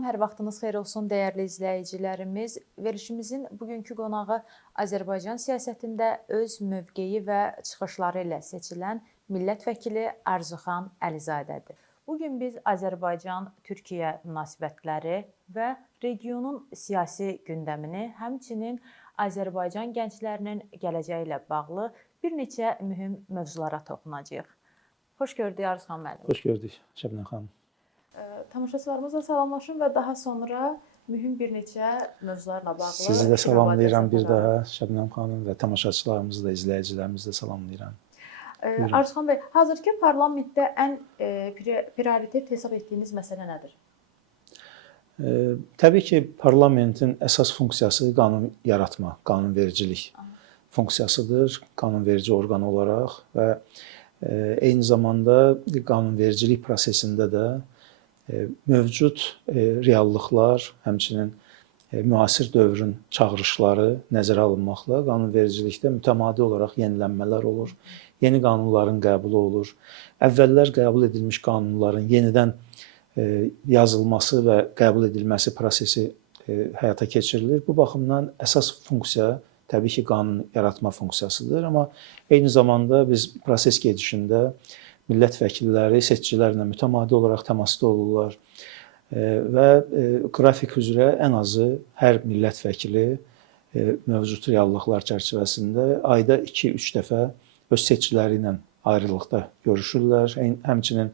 Hər vaxtınız xeyir olsun, dəyərli izləyicilərimiz. Verilişimizin bugünkü qonağı Azərbaycan siyasətində öz mövqeyi və çıxışları ilə seçilən millət vəkili Arzuxan Əlizadədir. Bugün biz Azərbaycan-Türkiyə münasibətləri və regionun siyasi gündəmini, həmçinin Azərbaycan gənclərinin gələcəyi ilə bağlı bir neçə mühüm mövzulara toxunacağıq. Xoş gördük Arzuxan müəllim. Xoş gördük Şəbnəm xanım. Tamaşaçılarımızla salamlaşın və daha sonra mühüm bir neçə mövzularla bağlı Sizi də salamlayıram bir daha Şəbnəm xanım və tamaşaçılarımızı da, izləyicilərimizi də salamlayıram. Arzuxan bəy, hazırki parlamentdə ən prioritet hesab etdiyiniz məsələ nədir? Təbii ki, parlamentin əsas funksiyası qanun yaratma, qanunvericilik funksiyasıdır, qanunverici orqan olaraq və eyni zamanda qanunvericilik prosesində də mövcud reallıqlar, həmçinin müasir dövrün çağırışları nəzərə alınmaqla qanunvericilikdə mütəmadi olaraq yenilənmələr olur, yeni qanunların qəbulu olur, əvvəllər qəbul edilmiş qanunların yenidən yazılması və qəbul edilməsi prosesi həyata keçirilir. Bu baxımdan əsas funksiya təbii ki, qanun yaratma funksiyasıdır, amma eyni zamanda biz proses gedişində millət vəkilləri seçicilərlə mütəmadi olaraq təmasda olurlar və qrafik üzrə ən azı hər millət vəkili mövcud reallıqlar çərçivəsində ayda 2-3 dəfə öz seçiciləri ilə ayrılıqda görüşürlər. Həmçinin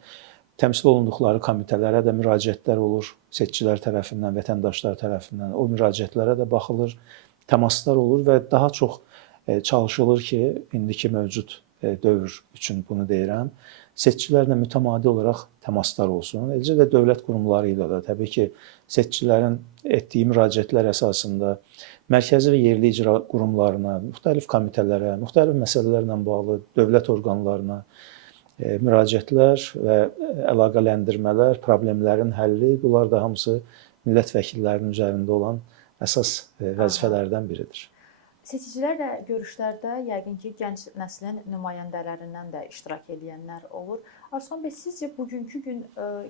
təmsil olunduqları komitələrə də müraciətlər olur seçicilər tərəfindən, vətəndaşlar tərəfindən. O müraciətlərə də baxılır, təmaslar olur və daha çox çalışılır ki, indiki mövcud dövr üçün bunu deyirəm, seçicilərlə mütəmadi olaraq təmaslar olsun. Eləcə də dövlət qurumları ilə də təbii ki, seçicilərin etdiyi müraciətlər əsasında mərkəzi və yerli icra qurumlarına, müxtəlif komitələrə, müxtəlif məsələlərlə bağlı dövlət orqanlarına müraciətlər və əlaqələndirmələr, problemlərin həlli, bunlar da hamısı millət vəkillərinin üzərində olan əsas vəzifələrdən biridir. Seçicilərlə görüşlərdə yəqin ki, gənc nəslin nümayəndələrindən də iştirak edənlər olur. Arzuxan bəy, sizcə bugünkü gün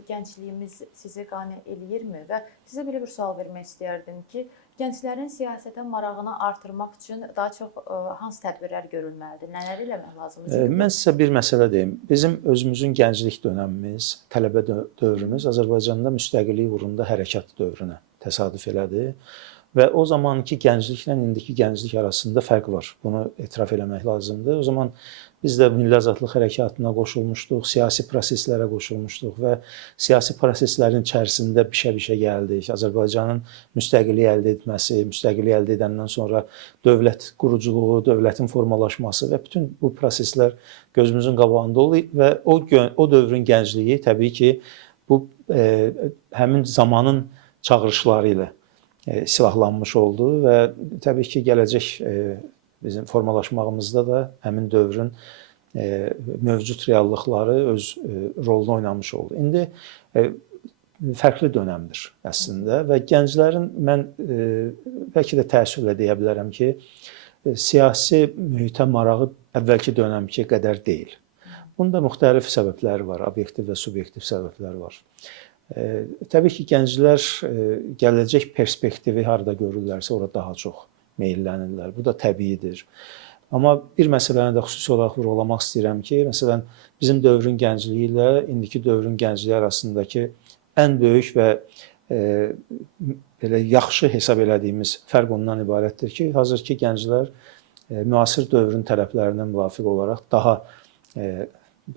gəncliyimiz sizi qane eləyirmi? Və sizə belə bir sual vermək istəyərdim ki, gənclərin siyasətə marağını artırmaq üçün daha çox hansı tədbirlər görülməlidir? Nələri eləmək lazımdır? Mən sizə bir məsələ deyim. Bizim özümüzün gənclik dönəmimiz, tələbə dövrümüz Azərbaycanda müstəqillik uğrunda hərəkat dövrünə təsadüf elədi. Və o zamanki gəncliklə indiki gənclik arasında fərq var. Bunu etiraf eləmək lazımdır. O zaman biz də Milli Azadlıq Hərəkatına qoşulmuşduq, siyasi proseslərə qoşulmuşduq və siyasi proseslərin içərisində bişə-bişə gəldik. Azərbaycanın müstəqillik əldə etməsi, müstəqillik əldə edəndən sonra dövlət quruculuğu, dövlətin formalaşması və bütün bu proseslər gözümüzün qabağında olur və o dövrün gəncliyi təbii ki, bu həmin zamanın çağırışları ilə silahlanmış oldu və təbii ki, gələcək bizim formalaşmağımızda da həmin dövrün mövcud reallıqları öz rolunu oynamış oldu. İndi fərqli dönəmdir əslində və gənclərin mən bəlkə də təəssüflə deyə bilərəm ki, siyasi mühitə marağı əvvəlki dönəmki qədər deyil. Bunda müxtəlif səbəbləri var, obyektiv və subyektiv səbəblər var. Təbii ki, gənclər gələcək perspektivi harada görürlərsə, orada daha çox meyllənirlər. Bu da təbiidir. Amma bir məsələni də xüsusi olaraq vurğulamaq istəyirəm ki, məsələn, bizim dövrün gəncliyi ilə indiki dövrün gəncliyi arasındakı ən böyük və belə yaxşı hesab elədiyimiz fərq ondan ibarətdir ki, hazırki gənclər müasir dövrün tələblərinə müvafiq olaraq daha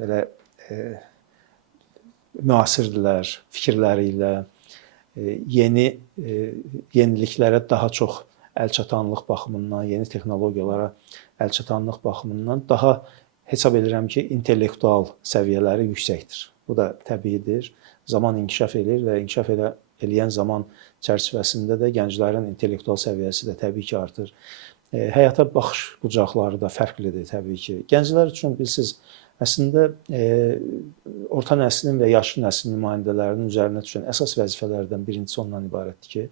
belə müasirdirlər, fikirləri ilə, yeniliklərə daha çox əlçatanlıq baxımından, yeni texnologiyalara əlçatanlıq baxımından daha hesab edirəm ki, intellektual səviyyələri yüksəkdir. Bu da təbiidir. Zaman inkişaf edir və inkişaf eləyən zaman çərçivəsində də gənclərin intellektual səviyyəsi də təbii ki, artır. Həyata baxış bucaqları da fərqlidir təbii ki. Gənclər üçün bilirsiniz, əslində orta nəslin və yaşlı nəslin nümayəndələrinin üzərinə düşən əsas vəzifələrdən birincisi ondan ibarətdir ki,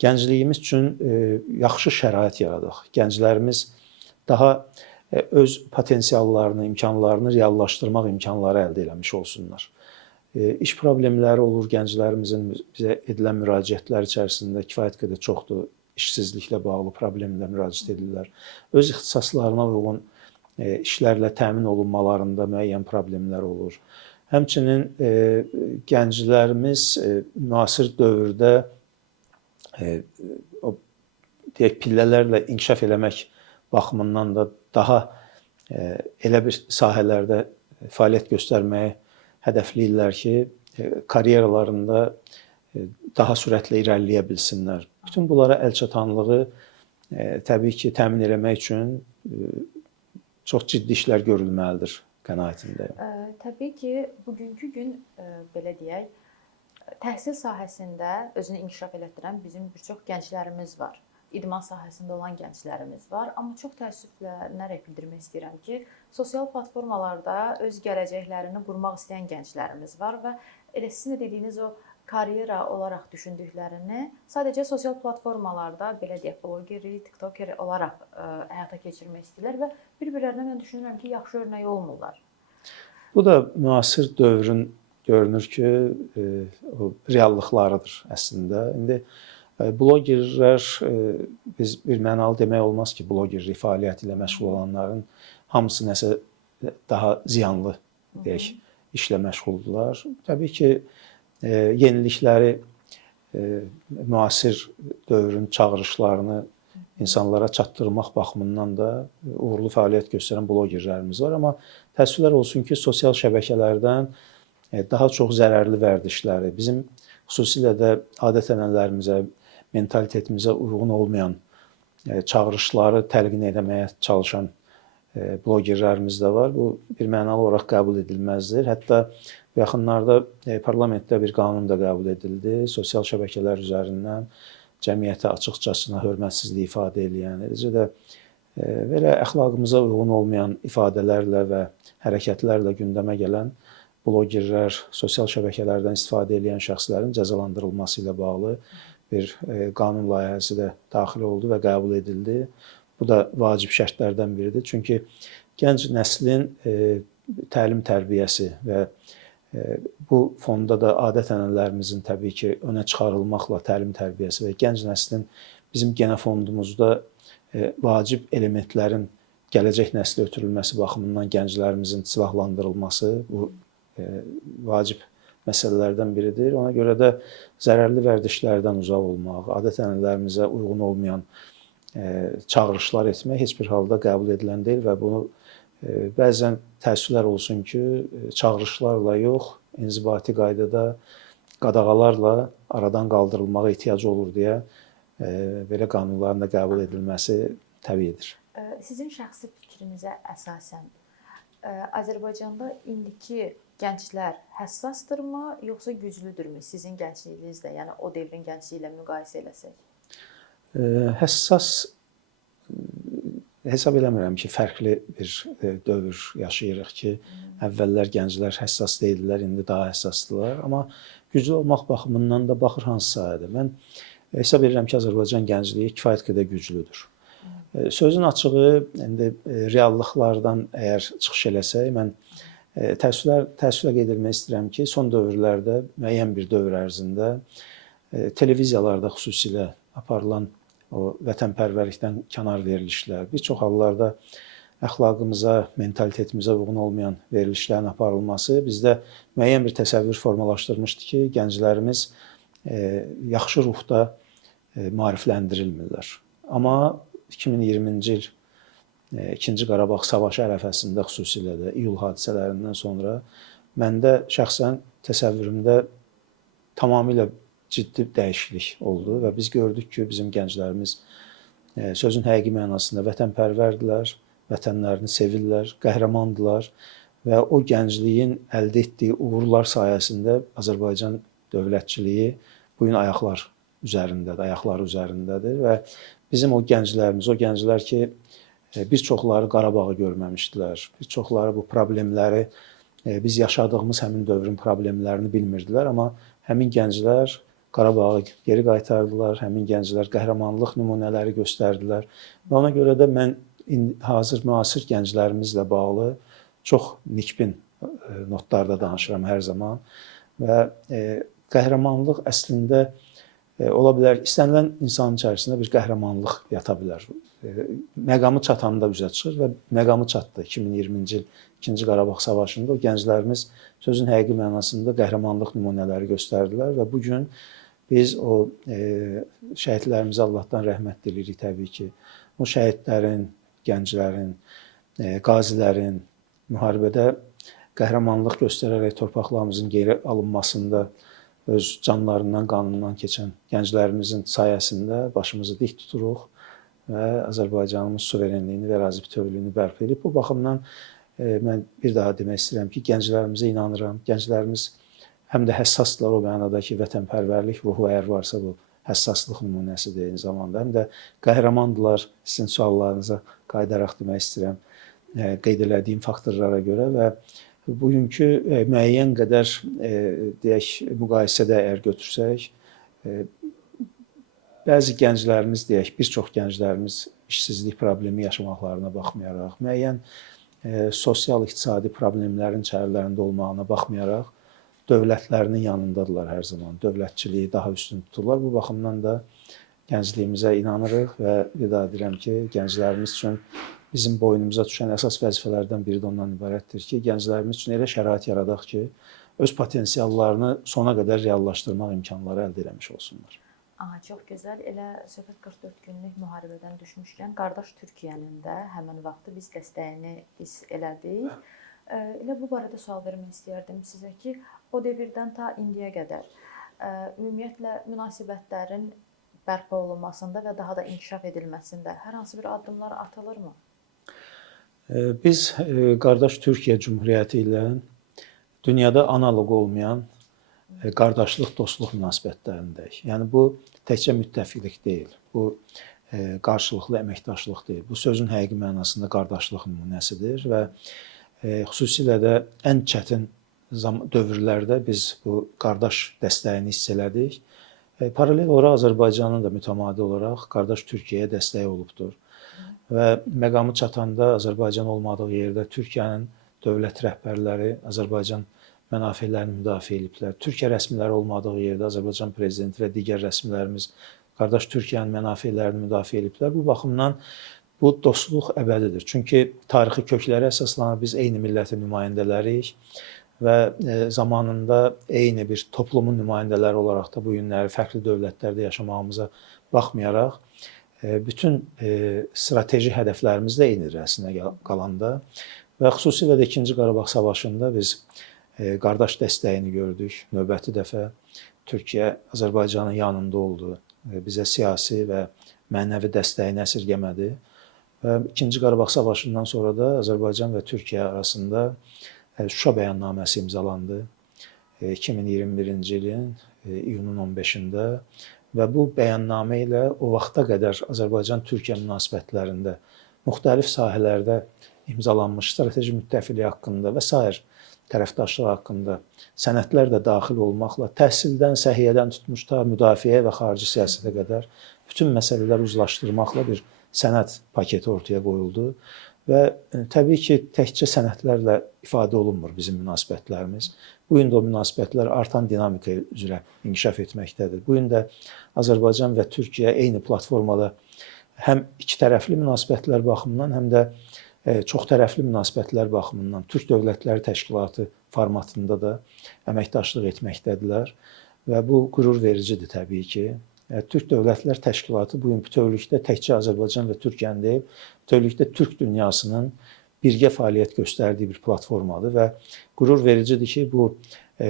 gəncliyimiz üçün yaxşı şərait yaradıq. Gənclərimiz daha öz potensiallarını, imkanlarını reallaşdırmaq imkanları əldə eləmiş olsunlar. İş problemləri olur, gənclərimizin bizə edilən müraciətlər içərisində kifayət qədər çoxdur. İşsizliklə bağlı problemlə müraciət edirlər. Öz ixtisaslarına uyğun işlərlə təmin olunmalarında müəyyən problemlər olur. Həmçinin gənclərimiz müasir dövrdə o deyək pillələrlə inkişaf eləmək baxımından da daha elə bir sahələrdə fəaliyyət göstərməyi hədəfləyirlər ki, karyeralarında daha sürətlə irəliləyə bilsinlər. Bütün bunlara əlçatanlığı təbii ki, təmin eləmək üçün çox ciddi işlər görülməlidir qənaətindəyim. Təbii ki, bugünkü gün belə deyək, təhsil sahəsində özünü inkişaf elətdirən bizim bir çox gənclərimiz var. İdman sahəsində olan gənclərimiz var, amma çox təəssüflənərək bildirmək istəyirəm ki, sosial platformalarda öz gələcəklərini qurmaq istəyən gənclərimiz var və elə sizin də dediyiniz o karyera olaraq düşündüklərini sadəcə sosial platformalarda, belə deyək, bloqeri, tiktoker olaraq həyata keçirmək istəyirlər və bir-birlərinə mən düşünürəm ki, yaxşı örnək olmurlar. Bu da müasir dövrün görünür ki, o reallıqlarıdır əslində. İndi blogerlər, biz bir mənalı demək olmaz ki, blogerlik fəaliyyəti ilə məşğul olanların hamısı nəsə daha ziyanlı deyək, işlə məşğuldurlar. Təbii ki, yenilikləri, müasir dövrün çağırışlarını insanlara çatdırmaq baxımından da uğurlu fəaliyyət göstərən blogerlərimiz var. Amma təəssüflər olsun ki, sosial şəbəkələrdən daha çox zərərli vərdişləri, bizim xüsusilə də adət-ənənələrimizə, mentalitetimizə uyğun olmayan çağırışları təlqin etməyə çalışan blogerlərimiz də var. Bu bir mənalı olaraq qəbul edilməzdir. Hətta yaxınlarda parlamentdə bir qanun da qəbul edildi. Sosial şəbəkələr üzərindən cəmiyyətə açıqcasına hörmətsizlik ifadə edən, eləcə də belə əxlaqımıza uyğun olmayan ifadələrlə və hərəkətlərlə gündəmə gələn blogerlər, sosial şəbəkələrdən istifadə edən şəxslərin cəzalandırılması ilə bağlı bir qanun layihəsi də daxil oldu və qəbul edildi. Bu da vacib şərtlərdən biridir. Çünki gənc nəslin təlim tərbiyəsi və bu fonda da adət-ənənələrimizin təbii ki, önə çıxarılmaqla təlim tərbiyəsi və gənc nəslin bizim genofondumuzda vacib elementlərin gələcək nəslə ötürülməsi baxımından gənclərimizin silahlandırılması bu vacib məsələlərdən biridir. Ona görə də zərərli vərdişlərdən uzaq olmaq, adət-ənənələrimizə uyğun olmayan çağırışlar etmək heç bir halda qəbul edilən deyil və bunu bəzən təəssüflər olsun ki, çağırışlarla yox, inzibati qaydada qadağalarla aradan qaldırılmağa ehtiyac olur deyə belə qanunların da qəbul edilməsi təbiidir. Sizin şəxsi fikrinizə əsasən Azərbaycanda indiki gənclər həssasdırmı, yoxsa güclüdürmü sizin gəncliyinizdə, yəni o devrin gəncliyi ilə müqayisə eləsək? Həssas hesab eləmirəm ki, fərqli bir dövr yaşayırıq ki, əvvəllər gənclər həssas deyildilər, indi daha həssasdırlar. Amma güclü olmaq baxımından da baxır hansı sahədə. Mən hesab edirəm ki, Azərbaycan gəncliyi kifayət qədər güclüdür. Sözün açığı, indi reallıqlardan əgər çıxış eləsək, mən təəssüflə qeyd etmək istəyirəm ki, son dövrlərdə, müəyyən bir dövr ərzində televiziyalarda xüsusilə aparılan o vətənpərvərlikdən kənar verilişlər, bir çox hallarda əxlaqımıza, mentalitetimizə uyğun olmayan verilişlərin aparılması bizdə müəyyən bir təsəvvür formalaşdırmışdı ki, gənclərimiz yaxşı ruhda maarifləndirilmirlər. Amma 2020-ci il İkinci Qarabağ savaşı ərəfəsində xüsusilə də iyul hadisələrindən sonra məndə şəxsən təsəvvürümdə tamamilə ciddi dəyişiklik oldu və biz gördük ki, bizim gənclərimiz sözün həqiqi mənasında vətənpərvərdirlər, vətənlərini sevirlər, qəhrəmandırlar və o gəncliyin əldə etdiyi uğurlar sayəsində Azərbaycan dövlətçiliyi bu gün ayaqlar üzərindədir və bizim o gənclərimiz, o gənclər ki, bir çoxları Qarabağı görməmişdilər, bir çoxları bu problemləri, biz yaşadığımız həmin dövrün problemlərini bilmirdilər, amma həmin gənclər Qarabağı geri qaytardılar, həmin gənclər qəhrəmanlıq nümunələri göstərdilər və ona görə də mən hazır müasir gənclərimizlə bağlı çox nikbin notlarda danışıram hər zaman və qəhrəmanlıq əslində ola bilər, istənilən insanın içərisində bir qəhrəmanlıq yata bilər. Məqamı çatanda üzə çıxır və məqamı çatdı. 2020-ci il 2-ci Qarabağ savaşında o gənclərimiz sözün həqiqi mənasında qəhrəmanlıq nümunələri göstərdilər və bu gün biz o şəhidlərimizə Allahdan rəhmət diləyirik təbii ki. O şəhidlərin, gənclərin, qazilərin müharibədə qəhrəmanlıq göstərərək torpaqlarımızın geri alınmasında öz canlarından, qanından keçən gənclərimizin sayəsində başımızı dik tuturuq və Azərbaycanımız suverenliyini və ərazi bütövlüyünü bərpa edib. Bu baxımdan mən bir daha demək istəyirəm ki, gənclərimizə inanıram. Gənclərimiz həm də həssasdırlar o mənada ki, vətənpərvərlik ruhu əgər varsa bu həssaslıq nümunəsidir eyni zamanda. Həm də qəhrəmandırlar, sizin suallarınıza qayıdaraq demək istəyirəm, qeyd elədiyim faktorlara görə və bugünkü müəyyən qədər deyək müqayisədə əgər götürsək, bəzi gənclərimiz deyək, bir çox gənclərimiz işsizlik problemi yaşamaqlarına baxmayaraq, müəyyən sosial-iqtisadi problemlərin içərilərində olmağına baxmayaraq, dövlətlərinin yanındadırlar hər zaman. Dövlətçiliyi daha üstün tuturlar. Bu baxımdan da gəncliyimizə inanırıq və bir daha deyirəm ki, gənclərimiz üçün bizim boynumuza düşən əsas vəzifələrdən biri də ondan ibarətdir ki, gənclərimiz üçün elə şərait yaradaq ki, öz potensiallarını sona qədər reallaşdırmaq imkanları əldə etmiş olsunlar. Çox gözəl. Elə söhbət 44 günlük müharibədən düşmüşkən, qardaş Türkiyənin də həmin vaxtı biz dəstəyini hiss elədik. Elə bu barədə sual vermək istəyərdim sizə ki, o devirdən ta indiyə qədər ümumiyyətlə münasibətlərin bərpa olunmasında və daha da inkişaf edilməsində hər hansı bir addımlar atılırmı? Biz qardaş Türkiyə Cümhuriyyəti ilə dünyada analoq olmayan qardaşlıq, dostluq münasibətlərindəyik. Yəni bu təkcə müttəfiqlik deyil, bu qarşılıqlı əməkdaşlıq deyil. Bu sözün həqiqi mənasında qardaşlıq nümunəsidir və xüsusilə də ən çətin dövrlərdə biz bu qardaş dəstəyini hiss elədik. Paralel olaraq Azərbaycanın da mütəmadi olaraq qardaş Türkiyəyə dəstəyi olubdur. Və məqamı çatanda Azərbaycan olmadığı yerdə Türkiyənin dövlət rəhbərləri Azərbaycan mənafelərini müdafiə ediblər. Türkiyə rəsmiləri olmadığı yerdə Azərbaycan prezidenti və digər rəsmilərimiz qardaş Türkiyənin mənafelerini müdafiə ediblər. Bu baxımdan bu dostluq əbədidir. Çünki tarixi köklərə əsaslanır, biz eyni millətin nümayəndələriyik və zamanında eyni bir toplumun nümayəndələri olaraq da bu günləri fərqli dövlətlərdə yaşamağımıza baxmayaraq, bütün strateji hədəflərimiz də eynidir əslində qalanda və xüsusilə də 2-ci Qarabağ savaşında biz qardaş dəstəyini gördük. Növbəti dəfə Türkiyə Azərbaycanın yanında oldu. Bizə siyasi və mənəvi dəstəyini əsirgəmədi. Və 2-ci Qarabağ savaşından sonra da Azərbaycan və Türkiyə arasında Şuşa bəyannaməsi imzalandı 2021-ci ilin iyunun 15-də və bu bəyannamə ilə o vaxta qədər Azərbaycan-Türkiyə münasibətlərində müxtəlif sahələrdə imzalanmış strateji müttəfiqlik haqqında və sair tərəfdaşlıq haqqında sənədlər də daxil olmaqla təhsildən, səhiyyədən tutmuş ta müdafiəyə və xarici siyasətə qədər bütün məsələləri uzlaşdırmaqla bir sənəd paketi ortaya qoyuldu və təbii ki, təkcə sənədlərlə ifadə olunmur bizim münasibətlərimiz. Bu gün də o münasibətlər artan dinamika üzrə inkişaf etməkdədir. Bu gün də Azərbaycan və Türkiyə eyni platformada həm iki tərəfli münasibətlər baxımından, həm də çoxtərəfli münasibətlər baxımından Türk Dövlətləri Təşkilatı formatında da əməkdaşlıq etməkdədirlər və bu qürur vericidir təbii ki. Türk Dövlətlər Təşkilatı bu gün bütövlükdə təkcə Azərbaycan və Türkiyənin deyil, bütövlükdə Türk dünyasının birgə fəaliyyət göstərdiyi bir platformadır və qürur vericidir ki, bu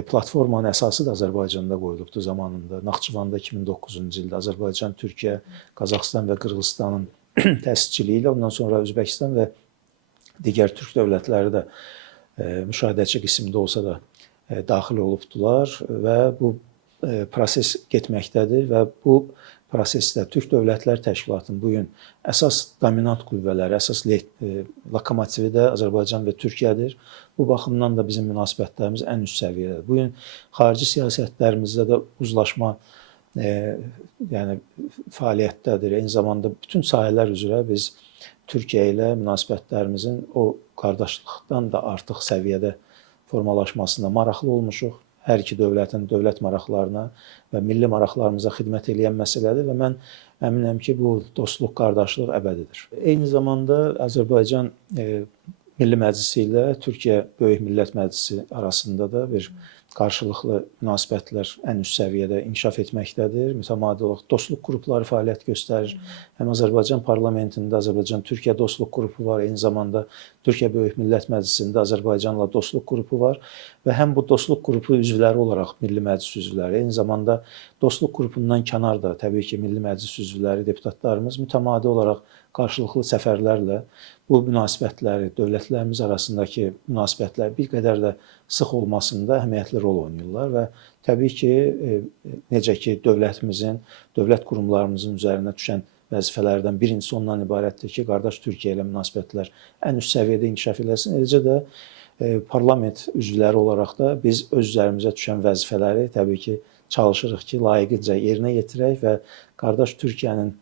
platformanın əsası da Azərbaycanda qoyulubdur zamanında. Naxçıvanda 2009-cu ildə Azərbaycan, Türkiyə, Qazaxıstan və Qırğızıstanın təsisçiliyi ilə, ondan sonra Özbəkistan və digər türk dövlətləri də müşahidəçi qismində olsa da daxil olubdular və bu proses getməkdədir və bu prosesdə Türk Dövlətlər Təşkilatının bugün əsas dominant qüvvələri, əsas lokomotivi də Azərbaycan və Türkiyədir. Bu baxımdan da bizim münasibətlərimiz ən üst səviyyədədir. Bugün xarici siyasətlərimizdə də uzlaşma yəni fəaliyyətdədir. Eyni zamanda bütün sahələr üzrə biz Türkiyə ilə münasibətlərimizin o qardaşlıqdan da artıq səviyyədə formalaşmasına maraqlı olmuşuq. hər iki dövlətin dövlət maraqlarına və milli maraqlarımıza xidmət edən məsələdir və mən əminəm ki, bu dostluq, qardaşlıq əbədidir. Eyni zamanda Azərbaycan Milli Məclisi ilə Türkiyə Böyük Millət Məclisi arasında da bir qarşılıqlı münasibətlər ən üst səviyyədə inkişaf etməkdədir. Mütəmadi olaraq dostluq qrupları fəaliyyət göstərir. Həm Azərbaycan parlamentində Azərbaycan-Türkiyə dostluq qrupu var, eyni zamanda Türkiyə Böyük Millət Məclisində Azərbaycanla dostluq qrupu var və həm bu dostluq qrupu üzvləri olaraq Milli Məclis üzvləri, eyni zamanda dostluq qrupundan kənar da təbii ki, Milli Məclis üzvləri, deputatlarımız mütəmadi olaraq qarşılıqlı səfərlərlə bu münasibətləri, dövlətlərimiz arasındakı münasibətlər bir qədər də sıx olmasında əhəmiyyətli rol oynayırlar və təbii ki, necə ki, dövlətimizin, dövlət qurumlarımızın üzərinə düşən vəzifələrdən birincisi ondan ibarətdir ki, qardaş Türkiyə ilə münasibətlər ən üst səviyyədə inkişaf eləsin. Eləcə də parlament üzvləri olaraq da biz öz üzərimizə düşən vəzifələri təbii ki, çalışırıq ki, layiqincə yerinə yetirək və qardaş Türkiyənin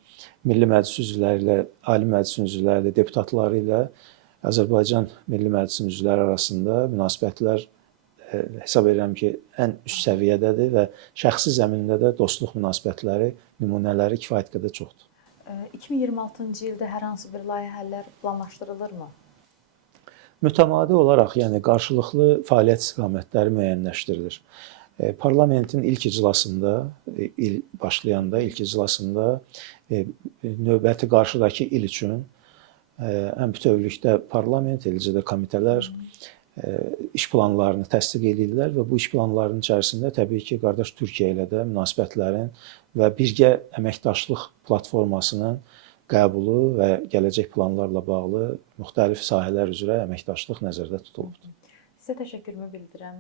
Milli Məclis üzvləri ilə, Ali Məclisin üzvləri ilə, deputatları ilə Azərbaycan Milli Məclisinin üzvləri arasında münasibətlər hesab edirəm ki, ən üst səviyyədədir və şəxsi zəmində də dostluq münasibətləri, nümunələri kifayət qədər çoxdur. 2026-cı ildə hər hansı bir layihələr planlaşdırılırmı? Mütəmadi olaraq, yəni qarşılıqlı fəaliyyət istiqamətləri müəyyənləşdirilir. Parlamentin ilk iclasında, il başlayanda ilk iclasında növbəti qarşıdakı il üçün həm bütövlükdə parlament, eləcə də komitələr iş planlarını təsdiq edirlər və bu iş planlarının içərisində təbii ki, qardaş Türkiyə ilə də münasibətlərin və birgə əməkdaşlıq platformasının qəbulu və gələcək planlarla bağlı müxtəlif sahələr üzrə əməkdaşlıq nəzərdə tutulubdur. Sizə təşəkkürümü bildirirəm.